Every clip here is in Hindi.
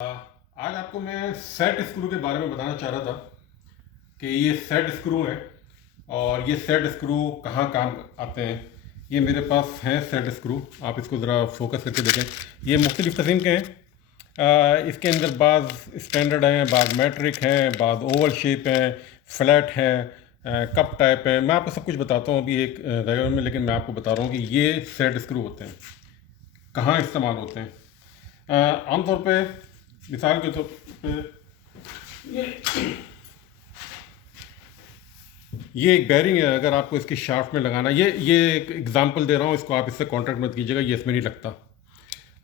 आज आपको मैं सेट स्क्रू के बारे में बताना चाह रहा था कि ये सेट स्क्रू हैं और ये सेट स्क्रू कहाँ काम आते हैं। ये मेरे पास हैं सेट स्क्रू, आप इसको ज़रा फोकस करके देखें। ये मुख्तलिफ़ किस्म के हैं। इसके अंदर बाज़ स्टैंडर्ड हैं, बाज़ मैट्रिक हैं, बाज़ ओवल शेप हैं, फ्लैट हैं, कप टाइप हैं। मैं आपको सब कुछ बताता हूँ अभी एक रेगुलर में, लेकिन मैं आपको बता रहा हूँ कि ये सेट स्क्रू होते हैं, कहाँ इस्तेमाल होते हैं। आमतौर पे मिसाल के तौर पे ये एक बैरिंग है। अगर आपको इसकी शाफ्ट में लगाना, ये एक एग्जांपल दे रहा हूँ, इसको आप इससे कॉन्ट्रैक्ट मत कीजिएगा, ये इसमें नहीं लगता।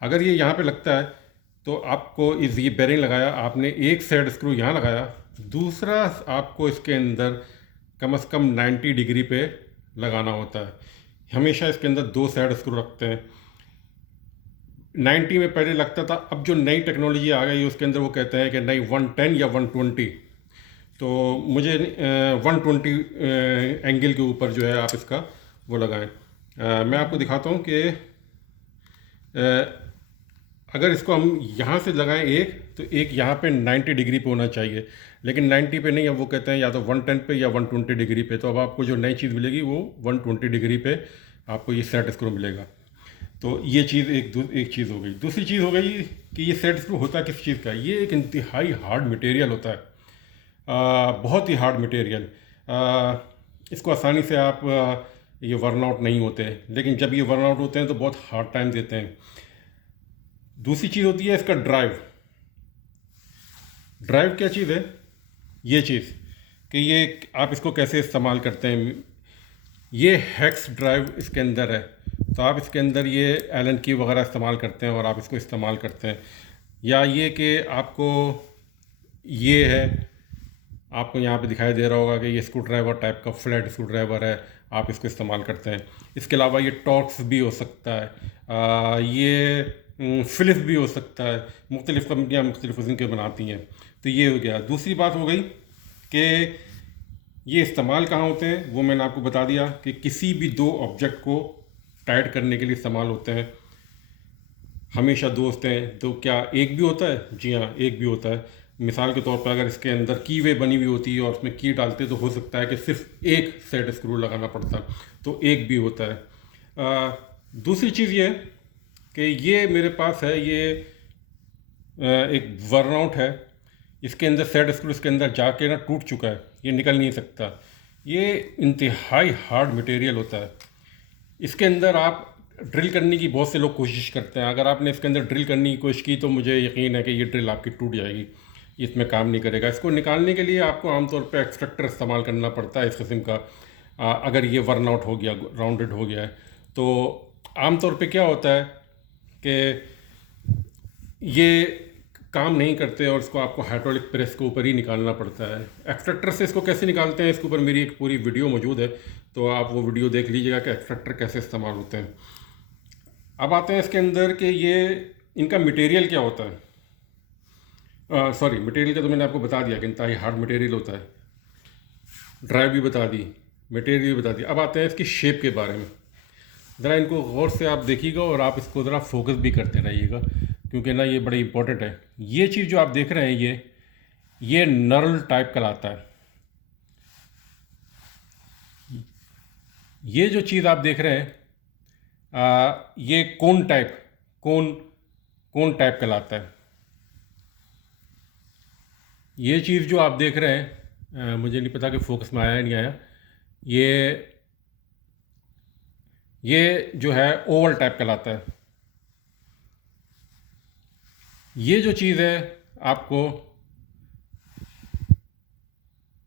अगर ये यहाँ पे लगता है तो आपको ये बैरिंग लगाया आपने, एक साइड स्क्रू यहाँ लगाया, दूसरा आपको इसके अंदर कम से कम 90 डिग्री पे लगाना होता है। हमेशा इसके अंदर दो साइड स्क्रू रखते हैं। 90 में पहले लगता था, अब जो नई टेक्नोलॉजी आ गई उसके अंदर वो कहते हैं कि नहीं 110 या 120। तो मुझे 120 एंगल के ऊपर जो है आप इसका वो लगाएं। मैं आपको दिखाता हूँ कि अगर इसको हम यहाँ से लगाएं एक, तो एक यहाँ पे 90 डिग्री पे होना चाहिए, लेकिन 90 पे नहीं। अब वो कहते हैं या तो 110 पे या 120 डिग्री पे। तो अब आपको जो नई चीज़ मिलेगी वो 120 डिग्री पे आपको ये सेट स्क्रू मिलेगा। तो ये चीज़ एक चीज़ हो गई। दूसरी चीज़ हो गई कि ये सेट स्क्रू होता किस चीज़ का है। ये एक इंतहाई हार्ड मटेरियल होता है, बहुत ही हार्ड मटेरियल। इसको आसानी से आप ये वर्न आउट नहीं होते, लेकिन जब ये वर्न आउट होते हैं तो बहुत हार्ड टाइम देते हैं। दूसरी चीज़ होती है इसका ड्राइव। ड्राइव क्या चीज़ है? ये चीज़ कि ये आप इसको कैसे इस्तेमाल करते हैं। ये हेक्स ड्राइव इसके अंदर है, तो आप इसके अंदर ये एलन की वगैरह इस्तेमाल करते हैं और आप इसको इस्तेमाल करते हैं। या ये कि आपको ये है, आपको यहाँ पे दिखाई दे रहा होगा कि ये स्क्रू ड्राइवर टाइप का फ्लैट स्क्रू ड्राइवर है, आप इसको इस्तेमाल करते हैं। इसके अलावा ये टॉर्क्स भी हो सकता है, ये फिलिप्स भी हो सकता है। मुख्तलिफ़ कंपनियाँ मुख्तलिफ़ किस्म के बनाती हैं। तो ये हो गया। दूसरी बात हो गई कि ये इस्तेमाल कहाँ होते हैं, वो मैंने आपको बता दिया कि किसी भी दो ऑब्जेक्ट को टाइट करने के लिए इस्तेमाल होते हैं। हमेशा दोस्त हैं तो क्या एक भी होता है? जी हाँ, एक भी होता है। मिसाल के तौर पर अगर इसके अंदर की वे बनी हुई होती है और उसमें की डालते तो हो सकता है कि सिर्फ एक सेट स्क्रू लगाना पड़ता, तो एक भी होता है। दूसरी चीज़ ये कि ये मेरे पास है, ये एक वर्नआउट है। इसके अंदर सेट स्क्रू इसके अंदर जाके ना टूट चुका है, ये निकल नहीं सकता। ये इंतहाई हार्ड मटेरियल होता है। इसके अंदर आप ड्रिल करने की बहुत से लोग कोशिश करते हैं। अगर आपने इसके अंदर ड्रिल करने की कोशिश की तो मुझे यकीन है कि ये ड्रिल आपकी टूट जाएगी, इसमें काम नहीं करेगा। इसको निकालने के लिए आपको आमतौर पर एक्सट्रैक्टर इस्तेमाल करना पड़ता है इस किस्म का। अगर ये वर्न आउट हो गया, राउंडेड हो गया है, तो आमतौर पे क्या होता है कि ये काम नहीं करते और इसको आपको हाइड्रोलिक प्रेस के ऊपर ही निकालना पड़ता है। एक्सट्रैक्टर से इसको कैसे निकालते हैं, इसके ऊपर मेरी एक पूरी वीडियो मौजूद है, तो आप वो वीडियो देख लीजिएगा कि एक्सट्रैक्टर कैसे इस्तेमाल होते हैं। अब आते हैं इसके अंदर कि ये इनका मटेरियल क्या होता है। सॉरी, मटेरियल का तो मैंने आपको बता दिया कि इंतहाई हार्ड मटेरियल होता है। ड्राइव भी बता दी, मटेरियल भी बता दी। अब आते हैं इसकी शेप के बारे में। ज़रा इनको गौर से आप देखिएगा और आप इसको ज़रा फोकस भी करते रहिएगा, क्योंकि ना ये बड़ी इंपॉर्टेंट है। ये चीज़ जो आप देख रहे हैं ये नर्ल टाइप कहलाता है। ये जो चीज़ आप देख रहे हैं ये कोन टाइप कहलाता है। ये चीज़ जो आप देख रहे हैं, मुझे नहीं पता कि फोकस में आया या नहीं आया। ये जो है ओवल टाइप कहलाता है। ये जो चीज़ है आपको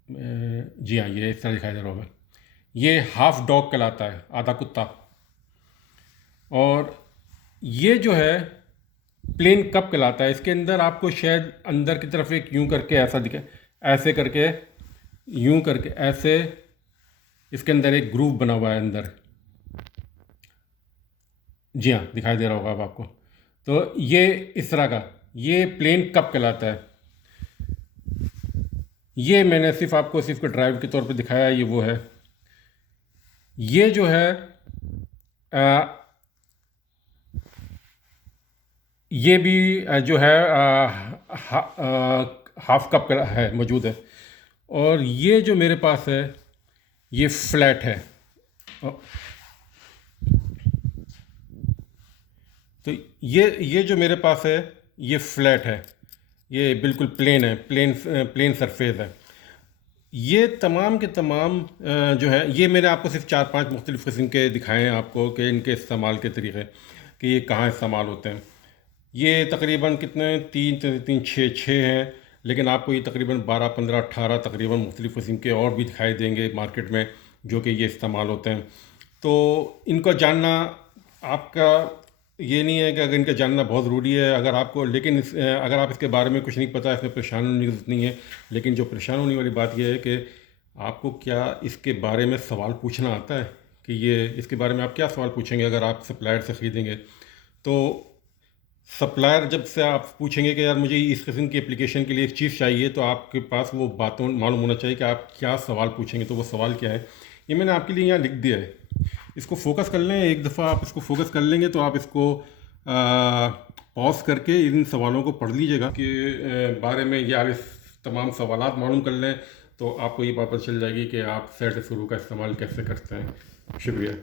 जी हाँ, ये इस तरह दिखाई दे रहा होगा। ये हाफ डॉग कहलाता है, आधा कुत्ता। और ये जो है प्लेन कप कहलाता है। इसके अंदर आपको शायद अंदर की तरफ एक यूं करके ऐसा दिखे, ऐसे करके यूं करके ऐसे इसके अंदर एक ग्रूव बना हुआ है अंदर। जी हाँ, दिखाई दे रहा होगा अब आपको। तो ये इस तरह का ये प्लेन कप कहलाता है। ये मैंने सिर्फ आपको सिर्फ ड्राइव के तौर पे दिखाया, ये वो है। ये जो है ये भी जो है हाफ कप का है, मौजूद है। और ये जो मेरे पास है ये फ्लैट है। अ, तो ये जो मेरे पास है ये फ्लैट है, ये बिल्कुल प्लेन है, प्लेन सरफेस है। ये तमाम के तमाम जो है, ये मैंने आपको सिर्फ 4-5 मुख्तलिफ़ किस्म के दिखाए हैं आपको कि इनके इस्तेमाल के तरीक़े, कि ये कहाँ इस्तेमाल होते हैं। ये तकरीबन कितने, 3 3 6 हैं, लेकिन आपको ये तकरीबन 12 15 18 तकरीबन मुख्तलिफ़ किस्म के और भी दिखाई देंगे मार्केट में, जो कि ये इस्तेमाल होते हैं। तो इनको जानना आपका, ये नहीं है कि अगर इनका जानना बहुत ज़रूरी है अगर आपको, लेकिन अगर आप इसके बारे में कुछ नहीं पता, इसमें परेशान होने की ज़रूरत नहीं है। लेकिन जो परेशान होने वाली बात यह है कि आपको क्या इसके बारे में सवाल पूछना आता है, कि ये इसके बारे में आप क्या सवाल पूछेंगे अगर आप सप्लायर से ख़रीदेंगे। तो सप्लायर जब से आप पूछेंगे कि यार मुझे इस किस्म की एप्लीकेशन के लिए एक चीज़ चाहिए, तो आपके पास वो बातों मालूम होना चाहिए कि आप क्या सवाल पूछेंगे, तो वो सवाल क्या है। ये मैंने आपके लिए यहाँ लिख दिया है, इसको फोकस कर लें। एक दफ़ा आप इसको फोकस कर लेंगे तो आप इसको पॉज करके इन सवालों को पढ़ लीजिएगा कि बारे में, या इस तमाम सवालात मालूम कर लें, तो आपको ये बात पता चल जाएगी कि आप सेट शुरू का इस्तेमाल कैसे करते हैं। शुक्रिया।